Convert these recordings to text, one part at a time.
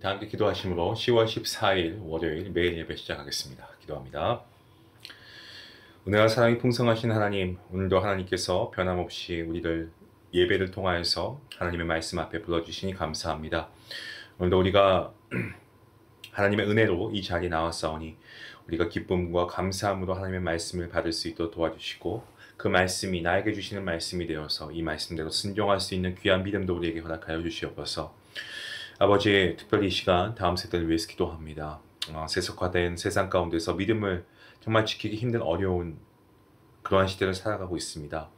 다 함께 기도하심으로 10월 14일 월요일 매일 예배 시작하겠습니다. 기도합니다. 은혜와 사랑이 풍성하신 하나님, 오늘도 하나님께서 변함없이 우리를 예배를 통하여서 하나님의 말씀 앞에 불러주시니 감사합니다. 오늘도 우리가 하나님의 은혜로 이 자리에 나왔사오니 우리가 기쁨과 감사함으로 하나님의 말씀을 받을 수 있도록 도와주시고 그 말씀이 나에게 주시는 말씀이 되어서 이 말씀대로 순종할 수 있는 귀한 믿음도 우리에게 허락하여 주시옵소서. 아버지, 특별히 이 시간 다음 세대를 위해서 기도합니다. 세속화된 세상 가운데서 믿음을 정말 지키기 힘든 어려운 그러한 시대를 살아가고 있습니다.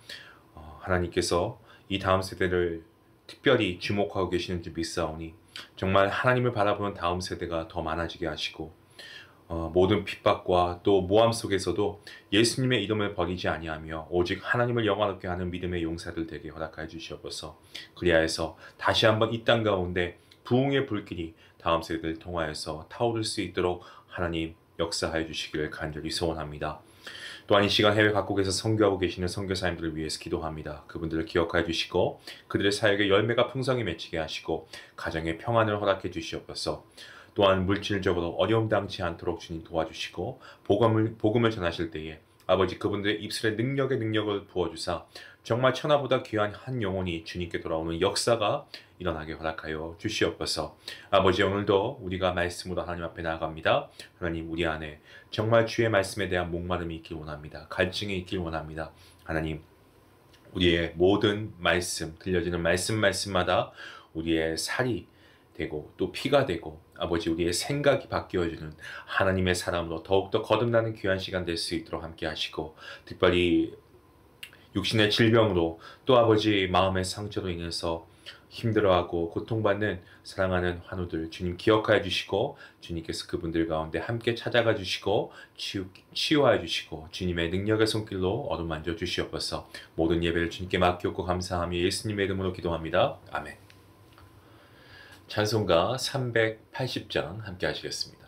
하나님께서 이 다음 세대를 특별히 주목하고 계시는 줄 믿사오니 정말 하나님을 바라보는 다음 세대가 더 많아지게 하시고 모든 핍박과 또 모함 속에서도 예수님의 이름을 버리지 아니하며 오직 하나님을 영화롭게 하는 믿음의 용사들 되게 허락하여 주시옵소서. 그리하여서 다시 한번 이 땅 가운데 부흥의 불길이 다음 세대를 통하여서 타오를 수 있도록 하나님 역사하여 주시기를 간절히 소원합니다. 또한 이 시간 해외 각국에서 선교하고 계시는 선교사님들을 위해서 기도합니다. 그분들을 기억하여 주시고 그들의 사역에 열매가 풍성히 맺히게 하시고 가정의 평안을 허락해 주시옵소서. 또한 물질적으로 어려움 당치 않도록 주님 도와주시고 복음을 전하실 때에 아버지 그분들의 입술에 능력을 부어주사 정말 천하보다 귀한 한 영혼이 주님께 돌아오는 역사가 일어나게 허락하여 주시옵소서. 아버지, 오늘도 우리가 말씀으로 하나님 앞에 나아갑니다. 하나님, 우리 안에 정말 주의 말씀에 대한 목마름이 있길 원합니다. 갈증이 있길 원합니다. 하나님, 우리의 모든 말씀, 들려지는 말씀마다 우리의 살이 되고 또 피가 되고 아버지 우리의 생각이 바뀌어주는 하나님의 사람으로 더욱더 거듭나는 귀한 시간 될 수 있도록 함께 하시고 특별히 육신의 질병으로 또 아버지 마음의 상처로 인해서 힘들어하고 고통받는 사랑하는 환우들 주님 기억하여 주시고 주님께서 그분들 가운데 함께 찾아가 주시고 치유하여 주시고 주님의 능력의 손길로 어루만져 주시옵소서. 모든 예배를 주님께 맡겼고 감사하며 예수님의 이름으로 기도합니다. 아멘. 찬송가 380장 함께 하시겠습니다.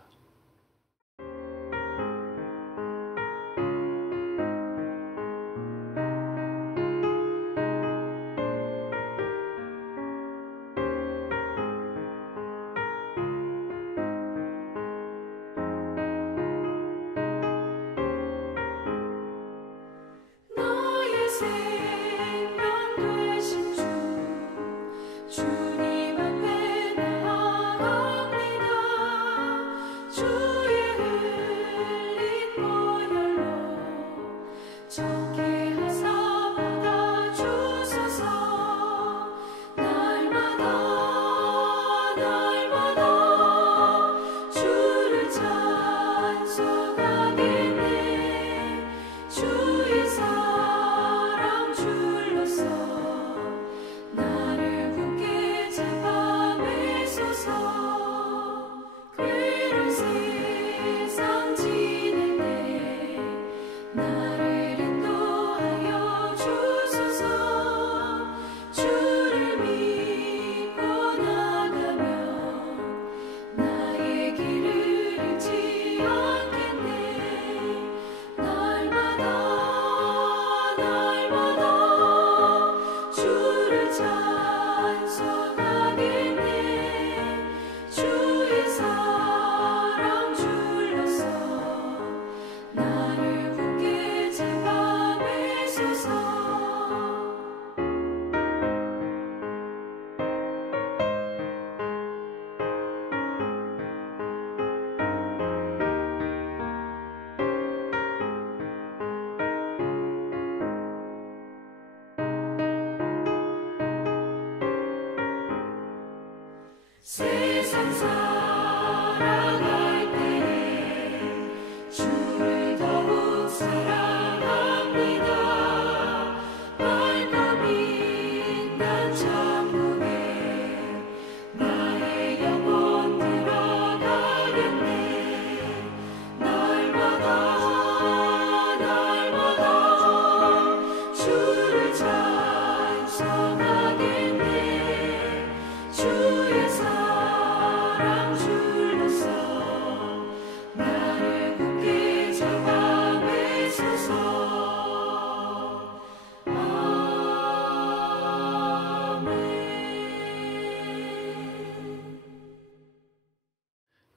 세상 살아갈 때 주를 더욱 사랑합니다. 밝고 빛난 천국에 나의 영혼 들어가겠네. 날마다 주를 찬송하겠네. 주의 사랑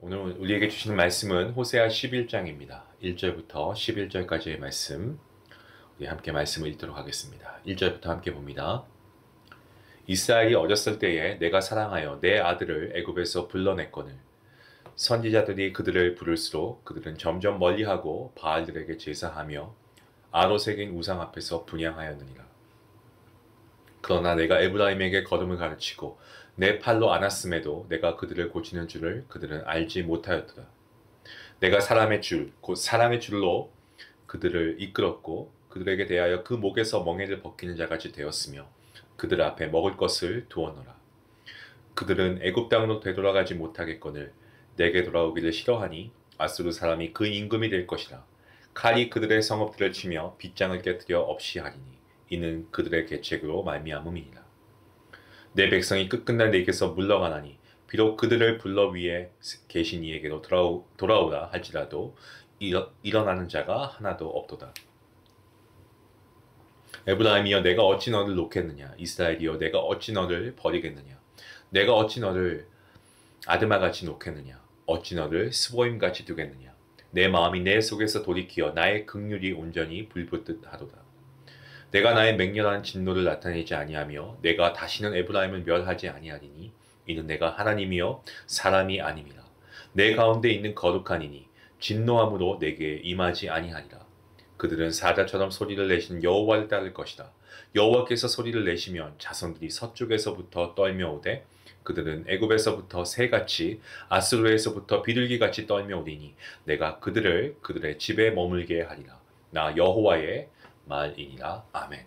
오늘 우리에게 주시는 말씀은 호세아 11장입니다. 1절부터 11절까지의 말씀, 우리 함께 말씀을 읽도록 하겠습니다. 1절부터 함께 봅니다. 이스라엘이 어렸을 때에 내가 사랑하여 내 아들을 애굽에서 불러냈거늘 선지자들이 그들을 부를수록 그들은 점점 멀리하고 바알들에게 제사하며 아로색인 우상 앞에서 분향하였느니라. 그러나 내가 에브라임에게 걸음을 가르치고 내 팔로 안았음에도 내가 그들을 고치는 줄을 그들은 알지 못하였더라. 내가 사람의 줄, 곧 사랑의 줄로 그들을 이끌었고 그들에게 대하여 그 목에서 멍에를 벗기는 자같이 되었으며 그들 앞에 먹을 것을 두었노라. 그들은 애굽 땅으로 되돌아가지 못하겠거늘 내게 돌아오기를 싫어하니 아수르 사람이 그 임금이 될 것이라. 칼이 그들의 성읍들을 치며 빗장을 깨뜨려 없이 하리니 이는 그들의 계책으로 말미암음이니라. 내 백성이 끝끝날 내게서 물러가나니 비록 그들을 불러 위에 계신 이에게로 돌아오라 할지라도 일어나는 자가 하나도 없도다. 에브라임이여 내가 어찌 너를 놓겠느냐. 이스라엘이여 내가 어찌 너를 버리겠느냐. 내가 어찌 너를 아드마같이 놓겠느냐. 어찌 너를 스보임같이 두겠느냐. 내 마음이 내 속에서 돌이키어 나의 긍휼이 온전히 불붙듯 하도다. 내가 나의 맹렬한 진노를 나타내지 아니하며 내가 다시는 에브라임을 멸하지 아니하리니 이는 내가 하나님이여 사람이 아님이라. 내 가운데 있는 거룩하니니 진노함으로 내게 임하지 아니하리라. 그들은 사자처럼 소리를 내신 여호와를 따를 것이다. 여호와께서 소리를 내시면 자손들이 서쪽에서부터 떨며오되 그들은 애굽에서부터 새같이 아수르에서부터 비둘기같이 떨며오리니 내가 그들을 그들의 집에 머물게 하리라. 나 여호와의 말이니라. 아멘.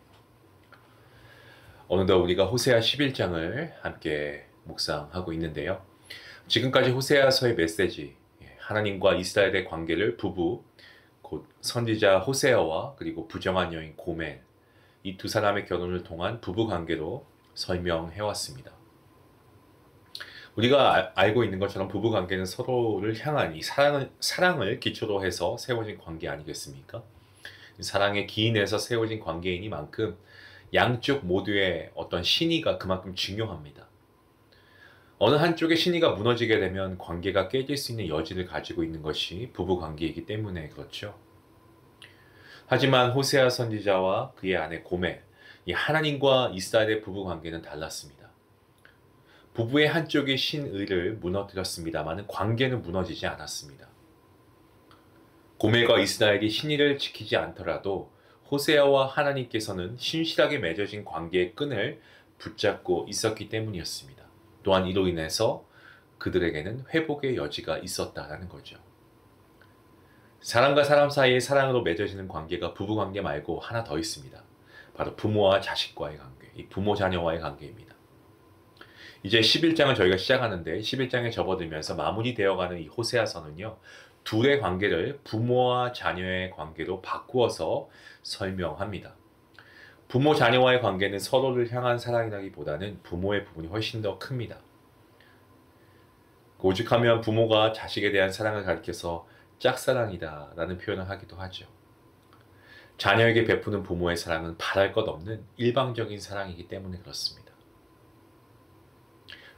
오늘도 우리가 호세아 11장을 함께 묵상하고 있는데요. 지금까지 호세아서의 메시지, 하나님과 이스라엘의 관계를 부부, 곧 선지자 호세아와 그리고 부정한 여인 고멜, 이 두 사람의 결혼을 통한 부부 관계로 설명해왔습니다. 우리가 알고 있는 것처럼 부부 관계는 서로를 향한 이 사랑을 기초로 해서 세워진 관계 아니겠습니까? 사랑의 기인에서 세워진 관계이니만큼 양쪽 모두의 어떤 신의가 그만큼 중요합니다. 어느 한쪽의 신의가 무너지게 되면 관계가 깨질 수 있는 여지를 가지고 있는 것이 부부 관계이기 때문에 그렇죠. 하지만 호세아 선지자와 그의 아내 고멜, 이 하나님과 이스라엘의 부부 관계는 달랐습니다. 부부의 한쪽이 신의를 무너뜨렸습니다만 관계는 무너지지 않았습니다. 고멜과 이스라엘이 신의를 지키지 않더라도 호세아와 하나님께서는 신실하게 맺어진 관계의 끈을 붙잡고 있었기 때문이었습니다. 또한 이로 인해서 그들에게는 회복의 여지가 있었다라는 거죠. 사람과 사람 사이의 사랑으로 맺어지는 관계가 부부관계 말고 하나 더 있습니다. 바로 부모와 자식과의 관계, 이 부모 자녀와의 관계입니다. 이제 11장을 저희가 시작하는데 11장에 접어들면서 마무리되어가는 이 호세아서는요. 둘의 관계를 부모와 자녀의 관계로 바꾸어서 설명합니다. 부모 자녀와의 관계는 서로를 향한 사랑이라기보다는 부모의 부분이 훨씬 더 큽니다. 오죽하면 부모가 자식에 대한 사랑을 가리켜서 짝사랑이다 라는 표현을 하기도 하죠. 자녀에게 베푸는 부모의 사랑은 바랄 것 없는 일방적인 사랑이기 때문에 그렇습니다.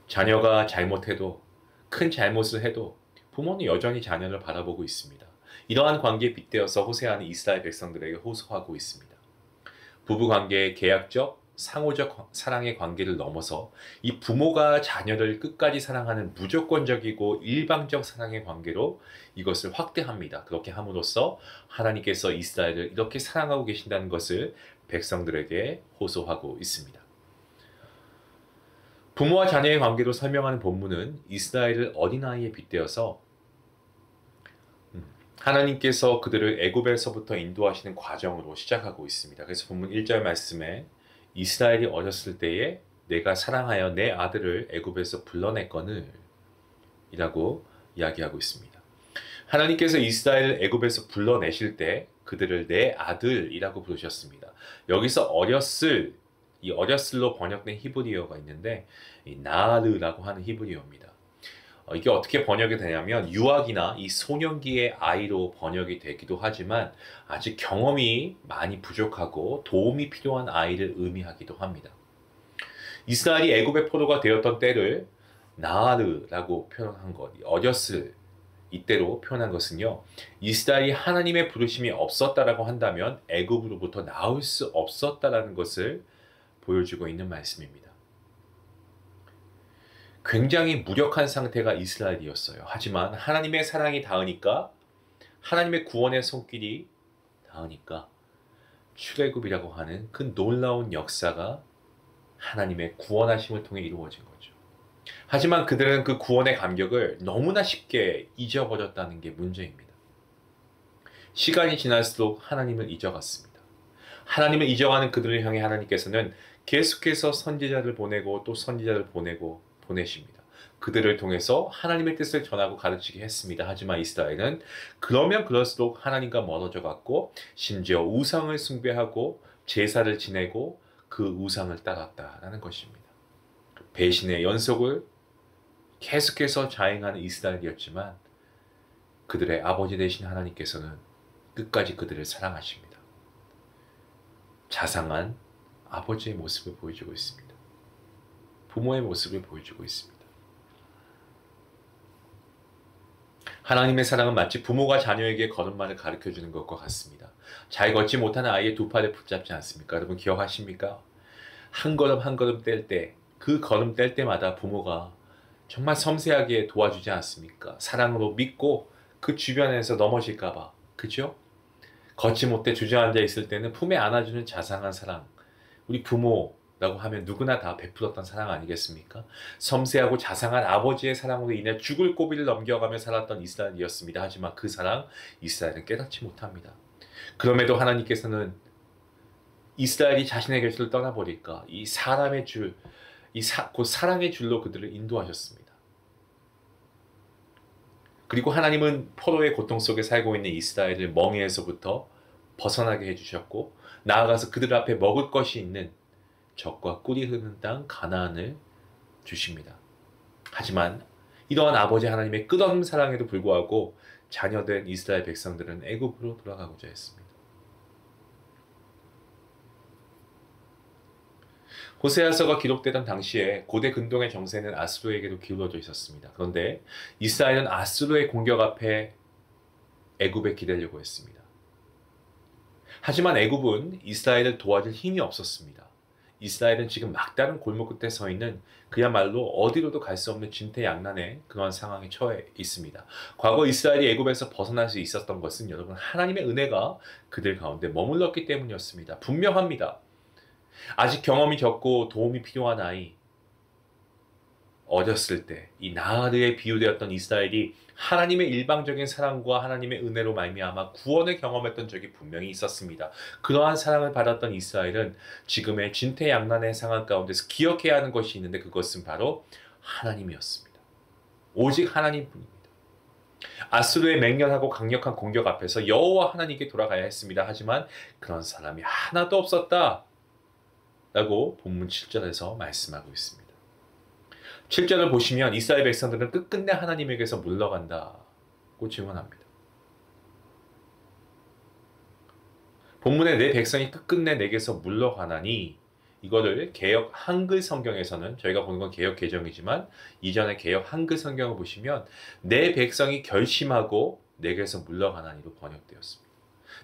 자녀가 잘못해도 큰 잘못을 해도 부모는 여전히 자녀를 바라보고 있습니다. 이러한 관계에 빗대어서 호세아는 이스라엘 백성들에게 호소하고 있습니다. 부부관계의 계약적, 상호적 사랑의 관계를 넘어서 이 부모가 자녀를 끝까지 사랑하는 무조건적이고 일방적 사랑의 관계로 이것을 확대합니다. 그렇게 함으로써 하나님께서 이스라엘을 이렇게 사랑하고 계신다는 것을 백성들에게 호소하고 있습니다. 부모와 자녀의 관계로 설명하는 본문은 이스라엘을 어린아이에 빗대어서 하나님께서 그들을 애굽에서부터 인도하시는 과정으로 시작하고 있습니다. 그래서 본문 1절 말씀에 이스라엘이 어렸을 때에 내가 사랑하여 내 아들을 애굽에서 불러냈거늘 이라고 이야기하고 있습니다. 하나님께서 이스라엘을 애굽에서 불러내실 때 그들을 내 아들이라고 부르셨습니다. 여기서 어렸을, 이 어렸을로 번역된 히브리어가 있는데 이 나르라고 하는 히브리어입니다. 이게 어떻게 번역이 되냐면 유아기나 이 소년기의 아이로 번역이 되기도 하지만 아직 경험이 많이 부족하고 도움이 필요한 아이를 의미하기도 합니다. 이스라엘이 애굽의 포로가 되었던 때를 나르라고 표현한 것, 어렸을, 이때로 표현한 것은요. 이스라엘이 하나님의 부르심이 없었다라고 한다면 애굽으로부터 나올 수 없었다라는 것을 보여주고 있는 말씀입니다. 굉장히 무력한 상태가 이스라엘이었어요. 하지만 하나님의 사랑이 닿으니까, 하나님의 구원의 손길이 닿으니까 출애굽이라고 하는 그 놀라운 역사가 하나님의 구원하심을 통해 이루어진 거죠. 하지만 그들은 그 구원의 감격을 너무나 쉽게 잊어버렸다는 게 문제입니다. 시간이 지날수록 하나님을 잊어갔습니다. 하나님을 잊어가는 그들을 향해 하나님께서는 계속해서 선지자를 보내고 또 선지자를 보내십니다. 그들을 통해서 하나님의 뜻을 전하고 가르치게 했습니다. 하지만 이스라엘은 그러면 그럴수록 하나님과 멀어져 갔고, 심지어 우상을 숭배하고 제사를 지내고 그 우상을 따랐다라는 것입니다. 배신의 연속을 계속해서 자행하는 이스라엘이었지만 그들의 아버지 되신 하나님께서는 끝까지 그들을 사랑하십니다. 자상한 아버지의 모습을 보여주고 있습니다. 부모의 모습을 보여주고 있습니다. 하나님의 사랑은 마치 부모가 자녀에게 걸음마를 가르쳐주는 것과 같습니다. 잘 걷지 못하는 아이의 두 팔을 붙잡지 않습니까? 여러분 기억하십니까? 한 걸음 한 걸음 뗄 때, 그 걸음 뗄 때마다 부모가 정말 섬세하게 도와주지 않습니까? 사랑으로 믿고 그 주변에서 넘어질까봐. 그죠? 걷지 못해 주저앉아 있을 때는 품에 안아주는 자상한 사랑. 우리 부모라고 하면 누구나 다 베풀었던 사랑 아니겠습니까? 섬세하고 자상한 아버지의 사랑으로 인해 죽을 고비를 넘겨가며 살았던 이스라엘이었습니다. 하지만 그 사랑, 이스라엘은 깨닫지 못합니다. 그럼에도 하나님께서는 이스라엘이 자신의 곁을 떠나버릴까, 이 사람의 줄, 곧 사랑의 줄로 그들을 인도하셨습니다. 그리고 하나님은 포로의 고통 속에 살고 있는 이스라엘을 멍에에서부터 벗어나게 해주셨고, 나아가서 그들 앞에 먹을 것이 있는 젖과 꿀이 흐르는 땅 가나안을 주십니다. 하지만 이러한 아버지 하나님의 끝없는 사랑에도 불구하고 자녀된 이스라엘 백성들은 애굽으로 돌아가고자 했습니다. 호세아서가 기록되던 당시에 고대 근동의 정세는 아수르에게도 기울어져 있었습니다. 그런데 이스라엘은 아수르의 공격 앞에 애굽에 기대려고 했습니다. 하지만 애굽은 이스라엘을 도와줄 힘이 없었습니다. 이스라엘은 지금 막다른 골목 끝에 서 있는 그야말로 어디로도 갈 수 없는 진퇴양난의 그런 상황에 처해 있습니다. 과거 이스라엘이 애굽에서 벗어날 수 있었던 것은 여러분 하나님의 은혜가 그들 가운데 머물렀기 때문이었습니다. 분명합니다. 아직 경험이 적고 도움이 필요한 아이, 어렸을 때 이 나하르에 비유되었던 이스라엘이 하나님의 일방적인 사랑과 하나님의 은혜로 말미암아 구원을 경험했던 적이 분명히 있었습니다. 그러한 사랑을 받았던 이스라엘은 지금의 진퇴양난의 상황 가운데서 기억해야 하는 것이 있는데 그것은 바로 하나님이었습니다. 오직 하나님뿐입니다. 아수르의 맹렬하고 강력한 공격 앞에서 여호와 하나님께 돌아가야 했습니다. 하지만 그런 사람이 하나도 없었다 라고 본문 7절에서 말씀하고 있습니다. 7절을 보시면 이스라엘 백성들은 끝끝내 하나님에게서 물러간다고 증언합니다. 본문에 내 백성이 끝끝내 내게서 물러가나니, 이거를 개역 한글 성경에서는, 저희가 보는 건 개역 개정이지만 이전의 개역 한글 성경을 보시면 내 백성이 결심하고 내게서 물러가나니로 번역되었습니다.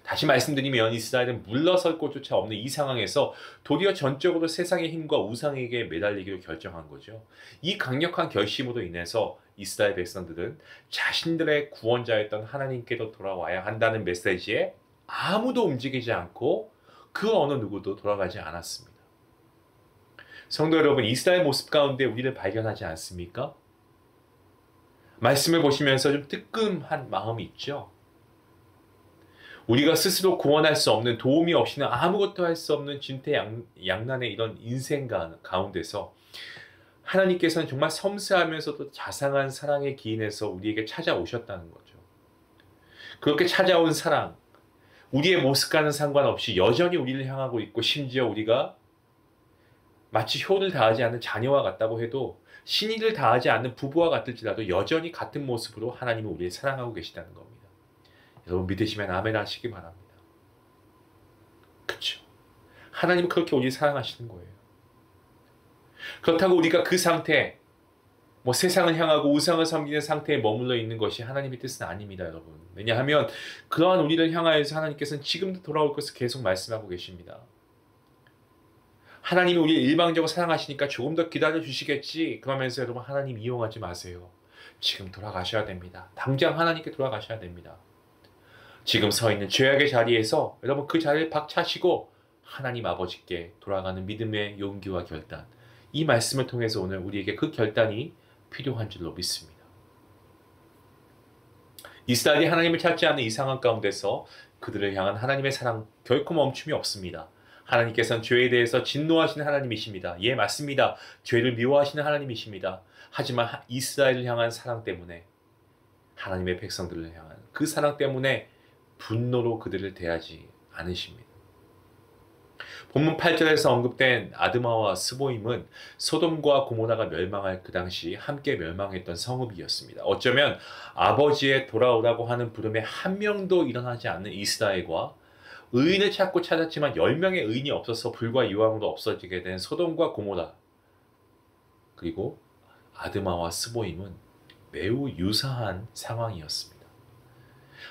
다시 말씀드리면 이스라엘은 물러설 곳조차 없는 이 상황에서 도리어 전적으로 세상의 힘과 우상에게 매달리기로 결정한 거죠. 이 강력한 결심으로 인해서 이스라엘 백성들은 자신들의 구원자였던 하나님께로 돌아와야 한다는 메시지에 아무도 움직이지 않고 그 어느 누구도 돌아가지 않았습니다. 성도 여러분, 이스라엘 모습 가운데 우리를 발견하지 않습니까? 말씀을 보시면서 좀 뜨끔한 마음이 있죠. 우리가 스스로 구원할 수 없는, 도움이 없이는 아무것도 할 수 없는 진퇴양난의 이런 인생 가운데서 하나님께서는 정말 섬세하면서도 자상한 사랑의 기인에서 우리에게 찾아오셨다는 거죠. 그렇게 찾아온 사랑, 우리의 모습과는 상관없이 여전히 우리를 향하고 있고, 심지어 우리가 마치 효를 다하지 않는 자녀와 같다고 해도, 신의를 다하지 않는 부부와 같을지라도 여전히 같은 모습으로 하나님은 우리를 사랑하고 계시다는 겁니다. 여러분 믿으시면 아멘 하시기 바랍니다. 그렇죠? 하나님은 그렇게 우리를 사랑하시는 거예요. 그렇다고 우리가 그 상태, 뭐 세상을 향하고 우상을 섬기는 상태에 머물러 있는 것이 하나님의 뜻은 아닙니다, 여러분. 왜냐하면 그러한 우리를 향하여서 하나님께서는 지금도 돌아올 것을 계속 말씀하고 계십니다. 하나님이 우리를 일방적으로 사랑하시니까 조금 더 기다려 주시겠지. 그러면서 여러분, 하나님 이용하지 마세요. 지금 돌아가셔야 됩니다. 당장 하나님께 돌아가셔야 됩니다. 지금 서 있는 죄악의 자리에서 여러분 그 자리를 박차시고 하나님 아버지께 돌아가는 믿음의 용기와 결단, 이 말씀을 통해서 오늘 우리에게 그 결단이 필요한 줄로 믿습니다. 이스라엘이 하나님을 찾지 않는 이 상황 가운데서 그들을 향한 하나님의 사랑 결코 멈춤이 없습니다. 하나님께서는 죄에 대해서 진노하시는 하나님이십니다. 예, 맞습니다. 죄를 미워하시는 하나님이십니다. 하지만 이스라엘을 향한 사랑 때문에, 하나님의 백성들을 향한 그 사랑 때문에 분노로 그들을 대하지 않으십니다. 본문 8절에서 언급된 아드마와 스보임은 소돔과 고모라가 멸망할 그 당시 함께 멸망했던 성읍이었습니다. 어쩌면 아버지의 돌아오라고 하는 부름에 한 명도 일어나지 않는 이스라엘과 의인을 찾고 찾았지만 10명의 의인이 없어서 불과 이왕으로 없어지게 된 소돔과 고모라, 그리고 아드마와 스보임은 매우 유사한 상황이었습니다.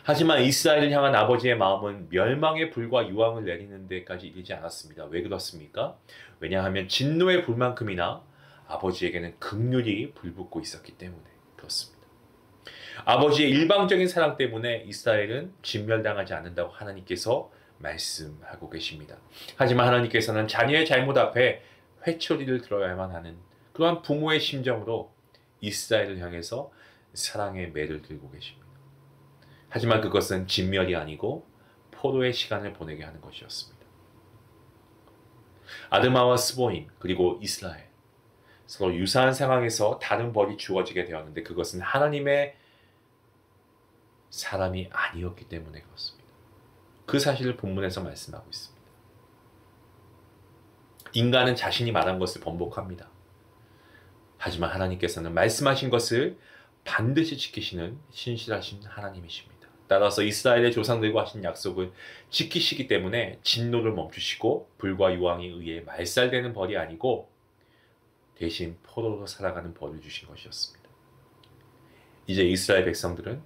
하지만 이스라엘을 향한 아버지의 마음은 멸망의 불과 유황을 내리는 데까지 이르지 않았습니다. 왜 그렇습니까? 왜냐하면 진노의 불만큼이나 아버지에게는 긍휼이 불붙고 있었기 때문에 그렇습니다. 아버지의 일방적인 사랑 때문에 이스라엘은 진멸당하지 않는다고 하나님께서 말씀하고 계십니다. 하지만 하나님께서는 자녀의 잘못 앞에 회초리를 들어야만 하는 그러한 부모의 심정으로 이스라엘을 향해서 사랑의 매를 들고 계십니다. 하지만 그것은 진멸이 아니고 포로의 시간을 보내게 하는 것이었습니다. 아드마와 스보임 그리고 이스라엘, 서로 유사한 상황에서 다른 벌이 주어지게 되었는데 그것은 하나님의 사람이 아니었기 때문에 그렇습니다. 그 사실을 본문에서 말씀하고 있습니다. 인간은 자신이 말한 것을 번복합니다. 하지만 하나님께서는 말씀하신 것을 반드시 지키시는 신실하신 하나님이십니다. 따라서 이스라엘의 조상들과 하신 약속을 지키시기 때문에 진노를 멈추시고 불과 유황에 의해 말살되는 벌이 아니고 대신 포로로 살아가는 벌을 주신 것이었습니다. 이제 이스라엘 백성들은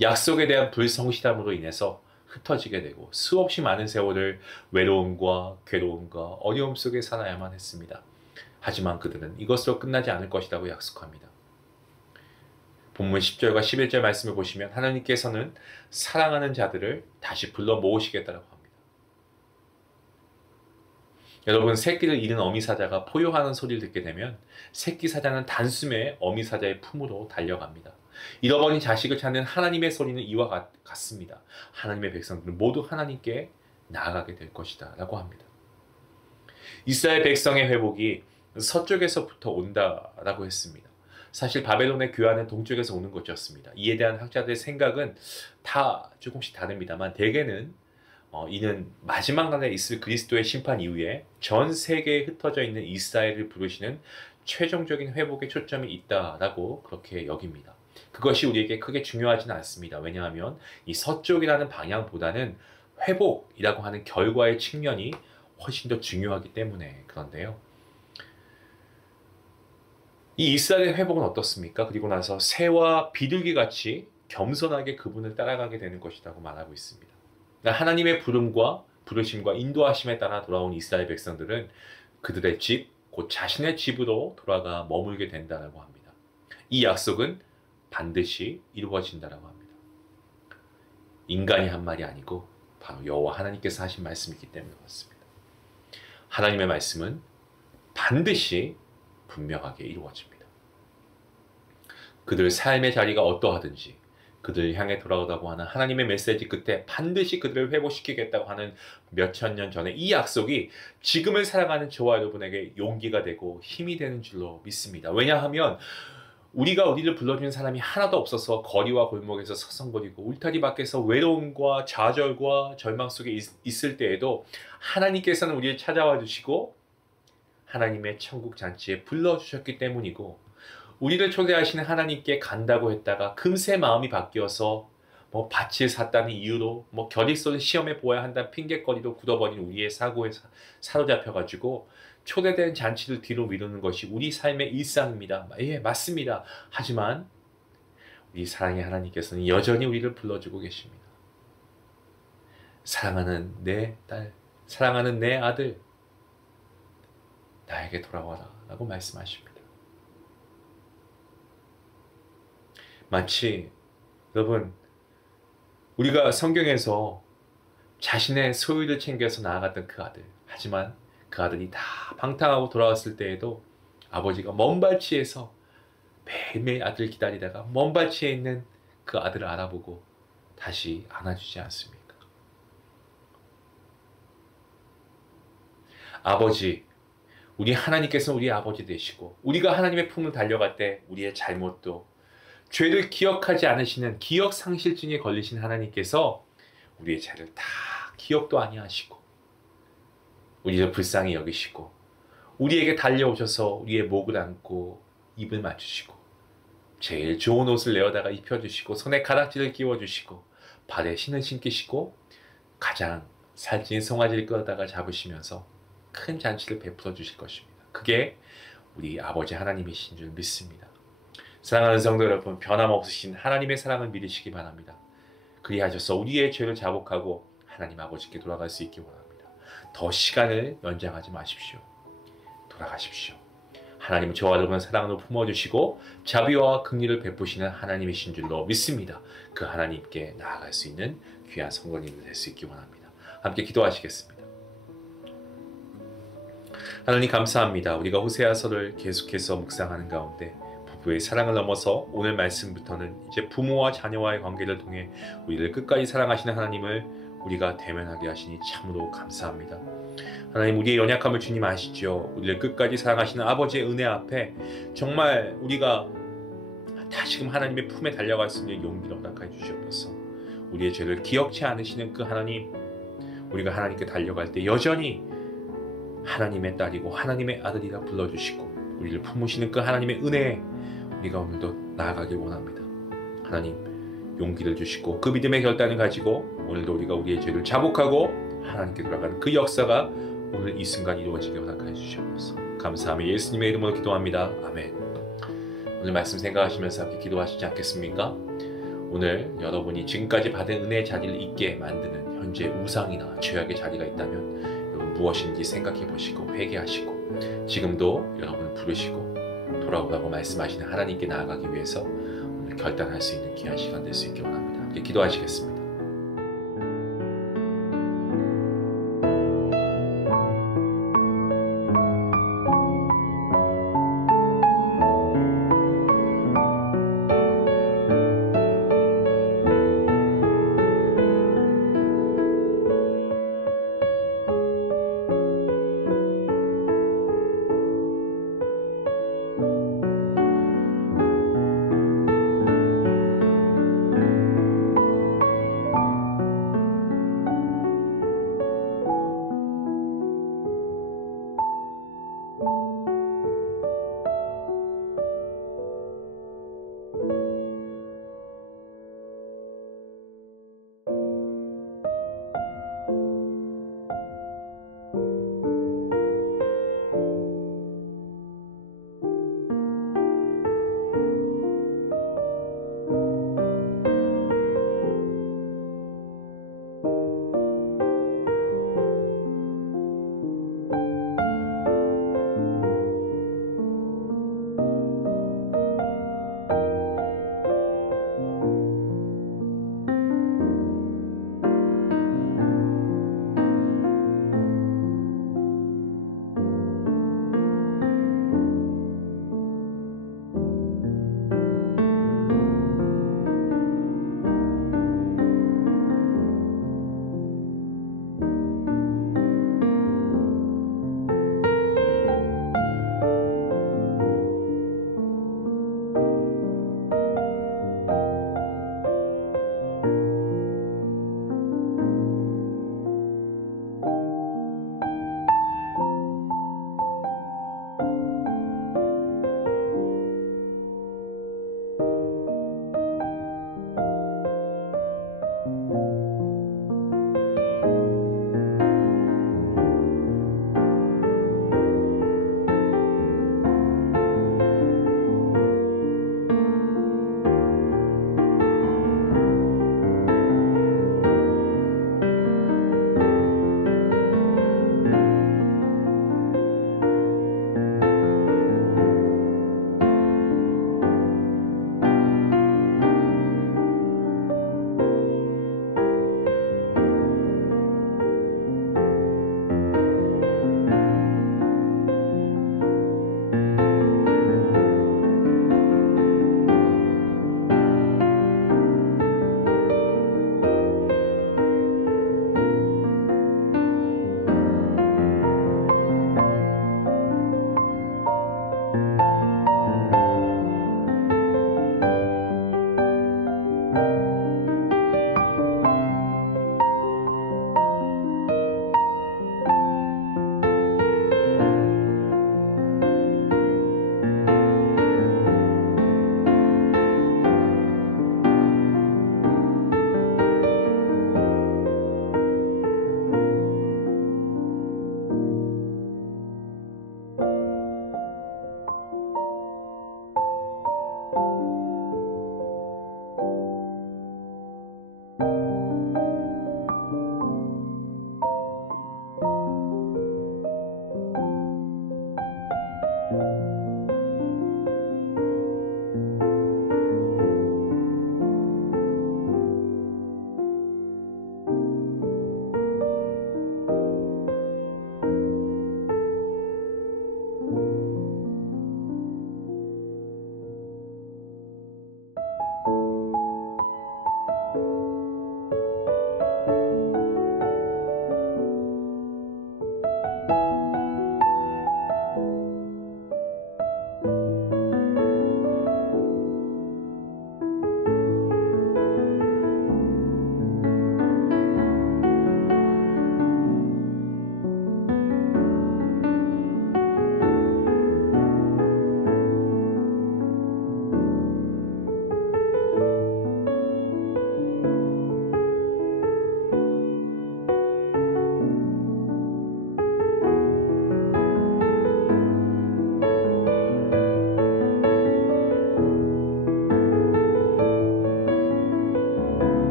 약속에 대한 불성실함으로 인해서 흩어지게 되고 수없이 많은 세월을 외로움과 괴로움과 어려움 속에 살아야만 했습니다. 하지만 그들은 이것으로 끝나지 않을 것이라고 약속합니다. 본문 10절과 11절 말씀을 보시면 하나님께서는 사랑하는 자들을 다시 불러 모으시겠다고 합니다. 여러분, 새끼를 잃은 어미사자가 포효하는 소리를 듣게 되면 새끼 사자는 단숨에 어미사자의 품으로 달려갑니다. 잃어버린 자식을 찾는 하나님의 소리는 이와 같습니다. 하나님의 백성들은 모두 하나님께 나아가게 될 것이다 라고 합니다. 이스라엘 백성의 회복이 서쪽에서부터 온다라고 했습니다. 사실 바벨론의 교환은 동쪽에서 오는 것이었습니다. 이에 대한 학자들의 생각은 다 조금씩 다릅니다만 대개는 이는 마지막 날에 있을 그리스도의 심판 이후에 전 세계에 흩어져 있는 이스라엘을 부르시는 최종적인 회복에 초점이 있다라고 그렇게 여깁니다. 그것이 우리에게 크게 중요하지는 않습니다. 왜냐하면 이 서쪽이라는 방향보다는 회복이라고 하는 결과의 측면이 훨씬 더 중요하기 때문에 그런데요. 이 이스라엘의 회복은 어떻습니까? 그리고 나서 새와 비둘기같이 겸손하게 그분을 따라가게 되는 것이라고 말하고 있습니다. 그러니까 하나님의 부름과 부르심과 인도하심에 따라 돌아온 이스라엘 백성들은 그들의 집, 곧 자신의 집으로 돌아가 머물게 된다고 합니다. 이 약속은 반드시 이루어진다고 합니다. 인간이 한 말이 아니고 바로 여호와 하나님께서 하신 말씀이기 때문에 그렇습니다. 하나님의 말씀은 반드시 분명하게 이루어집니다. 그들 삶의 자리가 어떠하든지 그들을 향해 돌아오다고 하는 하나님의 메시지 끝에 반드시 그들을 회복시키겠다고 하는 몇천 년 전에 이 약속이 지금을 살아가는 저와 여러분에게 용기가 되고 힘이 되는 줄로 믿습니다. 왜냐하면 우리가 우리를 불러주는 사람이 하나도 없어서 거리와 골목에서 서성거리고 울타리 밖에서 외로움과 좌절과 절망 속에 있을 때에도 하나님께서는 우리를 찾아와 주시고 하나님의 천국 잔치에 불러주셨기 때문이고 우리를 초대하시는 하나님께 간다고 했다가 금세 마음이 바뀌어서 밭을 샀다는 이유로 결익선을 시험해 보아야 한다는 핑계거리로 굳어버린 우리의 사고에 사로잡혀가지고 초대된 잔치를 뒤로 미루는 것이 우리 삶의 일상입니다. 예, 맞습니다. 하지만 우리 사랑의 하나님께서는 여전히 우리를 불러주고 계십니다. 사랑하는 내 딸, 사랑하는 내 아들, 나에게 돌아와라 라고 말씀하십니다. 마치 여러분, 우리가 성경에서 자신의 소유를 챙겨서 나아갔던 그 아들, 하지만 그 아들이 다 방탕하고 돌아왔을 때에도 아버지가 먼발치에서 매일매일 아들을 기다리다가 먼발치에 있는 그 아들을 알아보고 다시 안아주지 않습니까? 아버지, 우리 하나님께서는 우리의 아버지 되시고 우리가 하나님의 품을 달려갈 때 우리의 잘못도 죄를 기억하지 않으시는 기억상실증에 걸리신 하나님께서 우리의 죄를 다 기억도 아니하시고 우리를 불쌍히 여기시고 우리에게 달려오셔서 우리의 목을 안고 입을 맞추시고 제일 좋은 옷을 내어다가 입혀주시고 손에 가락지를 끼워주시고 발에 신을 신기시고 가장 살찐 송아지를 끌어다가 잡으시면서 큰 잔치를 베풀어 주실 것입니다. 그게 우리 아버지 하나님이신 줄 믿습니다. 사랑하는 성도 여러분, 변함없으신 하나님의 사랑을 믿으시기 바랍니다. 그리하셔서 우리의 죄를 자복하고 하나님 아버지께 돌아갈 수 있기 원합니다. 더 시간을 연장하지 마십시오. 돌아가십시오. 하나님은 저와 여러분의 사랑으로 품어주시고 자비와 긍휼을 베푸시는 하나님이신 줄로 믿습니다. 그 하나님께 나아갈 수 있는 귀한 성도님들 될 수 있기 원합니다. 함께 기도하시겠습니다. 하나님 감사합니다. 우리가 호세아서를 계속해서 묵상하는 가운데 부부의 사랑을 넘어서 오늘 말씀부터는 이제 부모와 자녀와의 관계를 통해 우리를 끝까지 사랑하시는 하나님을 우리가 대면하게 하시니 참으로 감사합니다. 하나님, 우리의 연약함을 주님 아시죠? 우리를 끝까지 사랑하시는 아버지의 은혜 앞에 정말 우리가 다시금 하나님의 품에 달려갈 수 있는 용기를 허락하여 주시옵소서. 우리의 죄를 기억치 않으시는 그 하나님, 우리가 하나님께 달려갈 때 여전히 하나님의 딸이고 하나님의 아들이라 불러주시고 우리를 품으시는 그 하나님의 은혜에 우리가 오늘도 나아가길 원합니다. 하나님, 용기를 주시고 그 믿음의 결단을 가지고 오늘도 우리가 우리의 죄를 자복하고 하나님께 돌아가는 그 역사가 오늘 이 순간 이루어지게 허락하여 주시옵소서. 감사하며 예수님의 이름으로 기도합니다. 아멘. 오늘 말씀 생각하시면서 함께 기도하시지 않겠습니까? 오늘 여러분이 지금까지 받은 은혜의 자리를 잊게 만드는 현재 우상이나 죄악의 자리가 있다면 여러분 무엇인지 생각해 보시고 회개하시고 지금도 여러분을 부르시고 돌아오라고 말씀하시는 하나님께 나아가기 위해서 오늘 결단할 수 있는 귀한 시간 될 수 있기 원합니다. 함께 기도하시겠습니다.